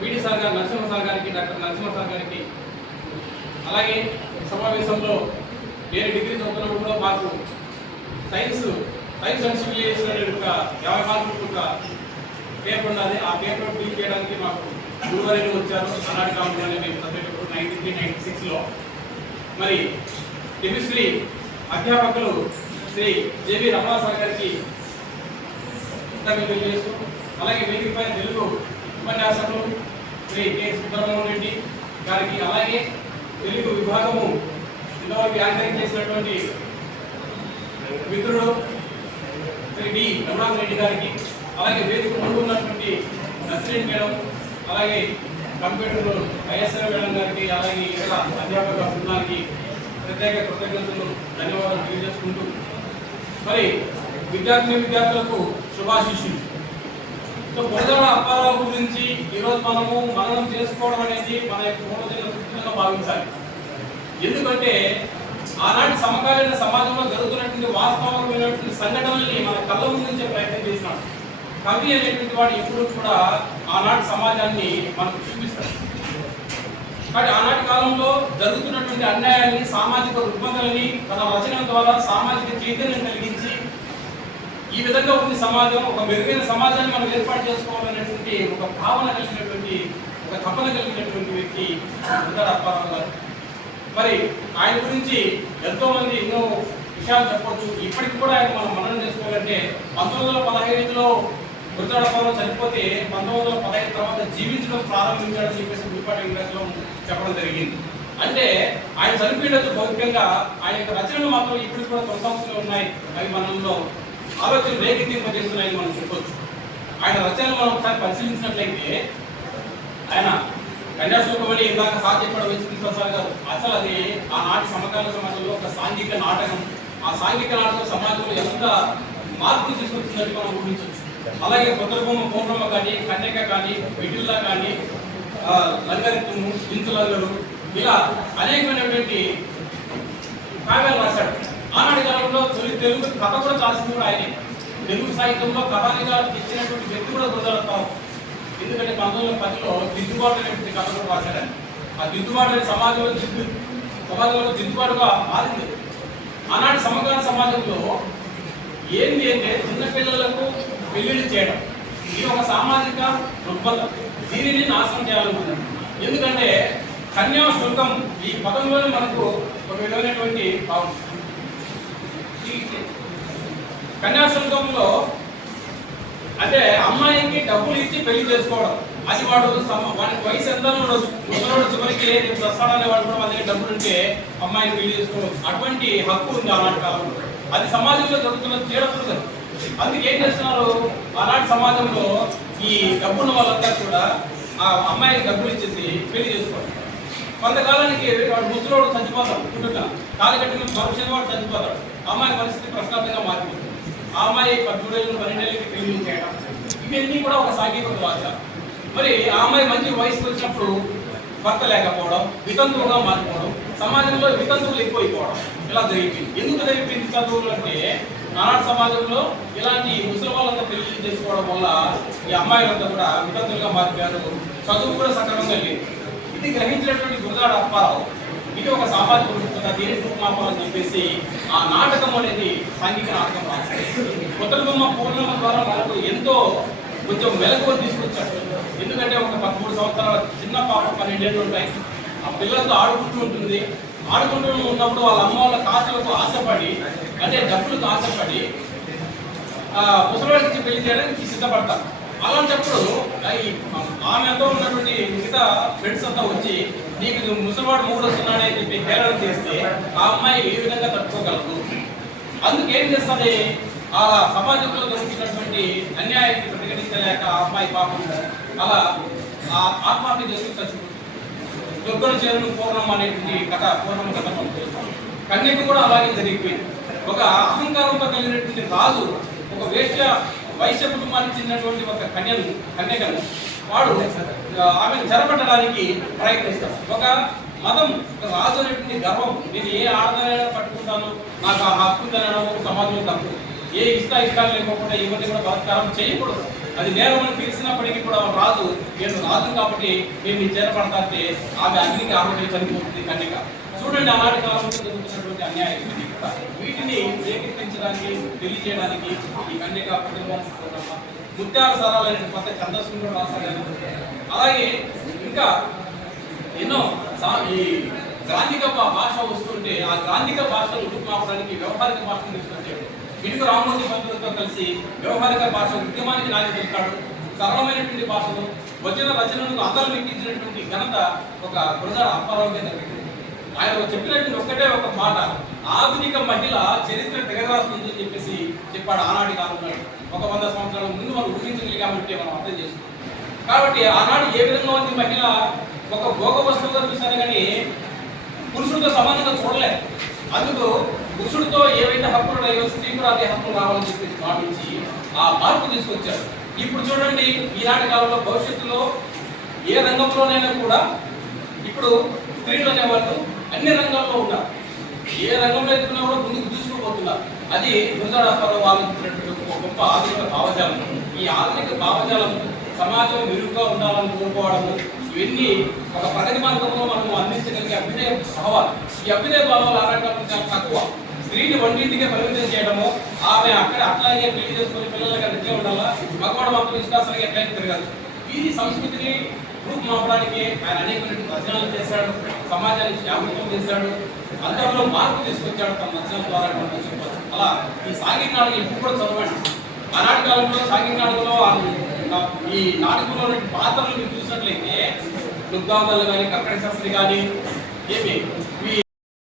PT sir గారు Narasimha sir గారికి, doctor Narasimha sir గారికి, అలాగే సమావేశంలో నేను డిగ్రీ చదువుతున్నప్పుడు కూడా మాకు సైన్స్ అండ్ సివిలైజేషన్ యొక్క 50 మార్కులకు ఒక పేపర్ ఉన్నది. ఆ పేపర్ ఫిల్ చేయడానికి మాకు గురువారిని వచ్చారు. ఆనాటి కాలంలోనే మేము చదివేటప్పుడు 1996లో. మరి కెమిస్ట్రీ అధ్యాపకులు శ్రీ జేవి రమణ సార్ గారికి తెలియజేస్తూ, అలాగే వేదికపై తెలుగు ఉపన్యాసకులు శ్రీ కె సుబ్రహ్మణ్యం రెడ్డి గారికి, అలాగే తెలుగు విభాగము ఇంతవరకు యాంకరింగ్ చేసినటువంటి మిత్రుడు శ్రీ డి రమణాథ్ రెడ్డి గారికి, అలాగే వేదిక ముందు ఉన్నటువంటి నర్సిరెడ్డి మేడం, అలాగే కంప్యూటర్ ఐఎస్ఆర్ మేడం గారికి, అలాగే ఇతర అధ్యాపక బృందానికి ప్రత్యేక కృతజ్ఞతలు, ధన్యవాదాలు తెలియజేసుకుంటూ, మరి విద్యార్థులకు శుభాశిష్యులు. సో గురజాడ అప్పారావు గురించి ఈరోజు మననం చేసుకోవడం అనేది మన యొక్క పూర్వజన్మ సూచనగా భావించాలి. ఎందుకంటే ఆనాటి సమకాలీన సమాజంలో జరుగుతున్నటువంటి వాస్తవమైనటువంటి సంఘటనల్ని మన కళ్ళ ముందుంచే ప్రయత్నం చేసినాడు. కవి అనేటువంటి వాడు ఎప్పుడు కూడా ఆనాటి సమాజాన్ని మనకు చూపిస్తాడు. కాబట్టి ఆనాటి కాలంలో జరుగుతున్నటువంటి అన్యాయాన్ని, సామాజిక రుగ్మతల్ని తన రచన ద్వారా సామాజిక చైతన్యం కలిగించి ఈ విధంగా ఉంది సమాజం, ఒక మెరుగైన సమాజాన్ని మనం ఏర్పాటు చేసుకోవాలనేటువంటి ఒక భావన కలిగినటువంటి, ఒక తపన కలిగినటువంటి వ్యక్తి గురజాడ అప్పారావు గారు. మరి ఆయన గురించి ఎంతో మంది ఎన్నో విషయాలు చెప్పవచ్చు. ఇప్పటికి కూడా ఆయన మనం మననం చేసుకోవాలంటే 1915లో గురజాడ అప్పారావు చనిపోతే 1915 తర్వాత జీవించడం ప్రారంభించాడని చెప్పేసి గుడిపాటి వెంకటేశ్వరం చెప్పడం జరిగింది. అంటే ఆయన చనిపోయినట్టు భౌతికంగా ఆయన యొక్క రచనలు మాత్రం ఇప్పటికి కూడా కొనసాగుతూనే ఉన్నాయి. అవి మనలో ఆలోచన రేకెత్తింపజేస్తున్నాయని మనం చెప్పవచ్చు. ఆయన రచనలు మనం ఒకసారి పరిశీలించినట్లయితే ఆయన కన్యాశుల్కమని ఇందాక సాధ్యపడ ప్రసాద్ గారు, అసలు అది ఆనాటి సమకాలీన సమాజంలో ఒక సాంఘిక నాటకం. ఆ సాంఘిక నాటకం సమాజంలో ఎంత మార్పులు తీసుకొచ్చిందని మనం ఊహించవచ్చు. అలాగే కొత్తబొమ్మ పూర్ణమ్మ కానీ, కన్యక కానీ, విటిల్లా కానీ, లంగరిత్తుము, జించులంగరు, ఇలా అనేకమైనటువంటి కావ్యాలు రాశాడు. ఆనాటి కాలంలో తెలుగు కథ కూడా చాల్సింది కూడా ఆయనే. తెలుగు సాహిత్యంలో కథనిగా ఇచ్చినటువంటి వ్యక్తి కూడా గురజాడ. ఎందుకంటే 1910లో దిద్దుబాటు అనేటువంటి కథ కూడా రాశాడని. ఆ దిద్దుబాటు అనే సమాజంలో దిద్దుబాటుగా మారింది. ఆనాటి సమకాలీన సమాజంలో ఏంది అంటే చిన్నపిల్లలకు పెళ్లిళ్ళు చేయడం, ఇది ఒక సామాజిక రుగ్మత. దీనిని నాశనం చేయాలనుకున్నాడు. ఎందుకంటే కన్యాశుల్కం ఈ పదంలోనే మనకు ఒక విధమైనటువంటి భావం. కన్యాశుల్కంలో అంటే అమ్మాయికి డబ్బులు ఇచ్చి పెళ్లి చేసుకోవడం, అది వాడు వాడికి వయసు ఎంత ముసలోడు చివరికి నేను వస్తాడనే వాడు కూడా వాళ్ళ దగ్గర డబ్బులు ఉంటే అమ్మాయిని పెళ్లి చేసుకోవడం, అటువంటి హక్కు ఉంది ఆనాటి కాలంలో. అది సమాజంలో జరుగుతున్న చేయకూడదు. అందుకే ఏం చేస్తున్నారు, ఆనాటి సమాజంలో ఈ డబ్బున్న వాళ్ళంతా కూడా ఆ అమ్మాయికి డబ్బులు ఇచ్చేసి పెళ్లి చేసుకోవడం. కొంతకాలానికి వాడు ముసలోడు చచ్చిపోతాడు, పుట్టుక కాలు కట్టిన భవిష్యత్తు వాడు చచ్చిపోతాడు. అమ్మాయి పరిస్థితి ప్రశ్నార్థంగా మారిపోతుంది. ఆ అమ్మాయి 13 ఏళ్ళు 12 ఏళ్ళకి పెళ్లి చేయడం, ఇవన్నీ కూడా ఒక సాంఘిక భాష. మరి ఆ అమ్మాయి మంచి వయసుకు వచ్చినప్పుడు భర్త లేకపోవడం, వితంతువుగా మారిపోవడం, సమాజంలో వితంతువులు ఎక్కువైపోవడం, ఇలా జరిగిపోయింది. ఎందుకు జరిగిపోయింది వితంతువులు అంటే ఆనాటి సమాజంలో ఇలాంటి ముసలి వాళ్ళంతా పెళ్లి చేసుకోవడం వల్ల ఈ అమ్మాయిలంతా కూడా వితంతులుగా మారిపోయారు. చదువు కూడా సక్రమంగా లేదు. ఇది గ్రహించినటువంటి గురజాడ అప్పారావు ఇది ఒక సామాజిక రుగ్మత, దీని రూపుమాపాలని చెప్పేసి ఆ నాటకం అనేది సాంఘిక నాటకం రాశారు. కొత్తబొమ్మ పూర్ణమ్మ ద్వారా మనకు ఎంతో కొంచెం మెలకువ తీసుకొచ్చాడు. ఎందుకంటే ఒక 13 సంవత్సరాల చిన్న పాప 12 ఏళ్ళు ఉంటాయి. ఆ పిల్లలతో ఆడుకుంటూ ఉంటుంది. ఆడుకుంటూ ఉన్నప్పుడు వాళ్ళ అమ్మ వాళ్ళ కాసులకు ఆశపడి, అంటే డబ్బులకు ఆశపడి ముసలివాడికి పెళ్లి చేయడానికి సిద్ధపడతారు. అలాంటప్పుడు ఆమెతో ఉన్నటువంటి మిగతా ఫ్రెండ్స్ అంతా వచ్చి నీకు ముసలివాడు మూడు వస్తున్నాడే అని చెప్పి హేళన చేస్తే ఆ అమ్మాయి ఏ విధంగా తట్టుకోగలదు. అందుకేం చేస్తుంది, ఆ సమాజంలో జరుగుతున్నటువంటి అన్యాయాన్ని ప్రతిఘటించలేక ఆ అమ్మాయి పాపం అలా ఆత్మహత్య చేసుకుని చచ్చిపోతుంది. దుర్గణ చేరును పూర్ణం అనేటువంటి కథ, పూర్ణం కథ మనం చూస్తాం. కన్యకు కూడా అలాగే జరిగిపోయింది. ఒక అహంకారంతో కలిగినటువంటి రాజు ఒక వైశ్య కుటుంబానికి చెందినటువంటి ఒక కన్యకను వాడు ఆమెను చెరపట్టడానికి ప్రయత్నిస్తాడు. ఒక మతం, ఒక రాజు అనేటువంటి గర్వం, నేను ఏ ఆడదనైనా పట్టుకుంటాను, నాకు ఆ హక్కు ఉందనడం సమాజంలో తప్పు. ఏ ఇష్టాలు లేకపోకుండా ఇవన్నీ కూడా బలాత్కారం చేయకూడదు. అది నేరం అని తెలిసినప్పటికీ కూడా రాజు నేను రాజు కాబట్టి నేను నీ చేరపడతా అంటే ఆమె అగ్నికి ఆమె చనిపోతుంది కన్యక. చూడండి ఆనాటి కాలంలో జరుగుతున్నటువంటి అన్యాయం ఇది కూడా. వీటిని ఏకీకరించడానికి తెలియజేయడానికి ఈ కన్యక కుటుంబం ముత్యాల సరాలైన కొత్త ఛందస్సులు రాశారు. అలాగే ఇంకా ఎన్నో ఈ గ్రాంధిక భాష వస్తుంటే ఆ గ్రాంధిక భాషను రూపుమాపడానికి వ్యవహారిక భాషను తీసుకొచ్చాడు. ఇటుకు రామమూర్తి పంతులతో కలిసి వ్యవహారిక భాష ఉద్యమానికి నాటి చెప్తాడు. సరళమైనటువంటి భాషను వచన రచనను అందరూ ఎక్కించినటువంటి ఘనత ఒక గురజాడ అప్పారావు జరిగింది. ఆయన చెప్పినటువంటి ఒక్కటే ఒక మాట, ఆధునిక మహిళ చరిత్ర తిరగరాస్తుందని చెప్పేసి చెప్పాడు ఆనాటి కాలంలో. ఒక 100 సంవత్సరాల ముందు మనం ఊహించగలిగామంటే మనం అర్థం చేసుకున్నాం. కాబట్టి ఆనాడు ఏ విధంగా ఉంది మహిళ ఒక భోగ వస్తువుగా చూశారు కానీ పురుషుడితో సమానంగా చూడలేదు. అందుకు పురుషుడితో ఏవైతే హక్కులు ఉన్నాయో స్త్రీ కూడా అదే హక్కులు రావాలని చెప్పేసి భావించి ఆ మార్పు తీసుకొచ్చారు. ఇప్పుడు చూడండి ఈనాటి కాలంలో భవిష్యత్తులో ఏ రంగంలోనైనా కూడా ఇప్పుడు స్త్రీలు అనేవాళ్ళు అన్ని రంగాల్లో ఉన్నారు. ఏ రంగంలో ఎత్తుకున్నా కూడా ముందుకు దూసుకుపోతున్నారు. అది గురజాడ వాళ్ళించినటువంటి ఒక గొప్ప ఆధునిక భావజాలం. ఈ ఆధునిక భావజాలం సమాజం మెరుగ్గా ఉండాలని కోరుకోవడము ఇవన్నీ ఒక ప్రగతి మార్గంలో మనం అందించగలిగే అభ్యుదయ భావాలు. ఈ అభ్యుదయ భావాలు ఆరాటం చాలా తక్కువ. స్త్రీని వంటింటికే పరిమితం చేయడము, ఆమె అక్కడ అట్లాగే పెళ్లి చేసుకుని పిల్లలకి అట్లే ఉండాలా, మగవాడు మాత్రం విశ్వాసానికి ఎట్లయితే తిరగచ్చు. ఈ సంస్కృతిని రూపుమాపడానికి ఆయన అనేకమైన రచనలు చేశాడు, సమాజానికి జాగృతం చేశాడు, అందరిలో మార్పు తీసుకొచ్చాడు తన రచనల ద్వారా చెప్పచ్చు. అలా ఈ సాంఘిక నాటకం ఎప్పుడు కూడా చదవండి. ఆనాటి కాలంలో సాంఘిక నాటకంలో ఈ నాటకంలో పాత్రలు మీరు చూసినట్లయితే దుర్గాంధాలు కానీ కర్కట శాస్త్రి కానీ ఏమి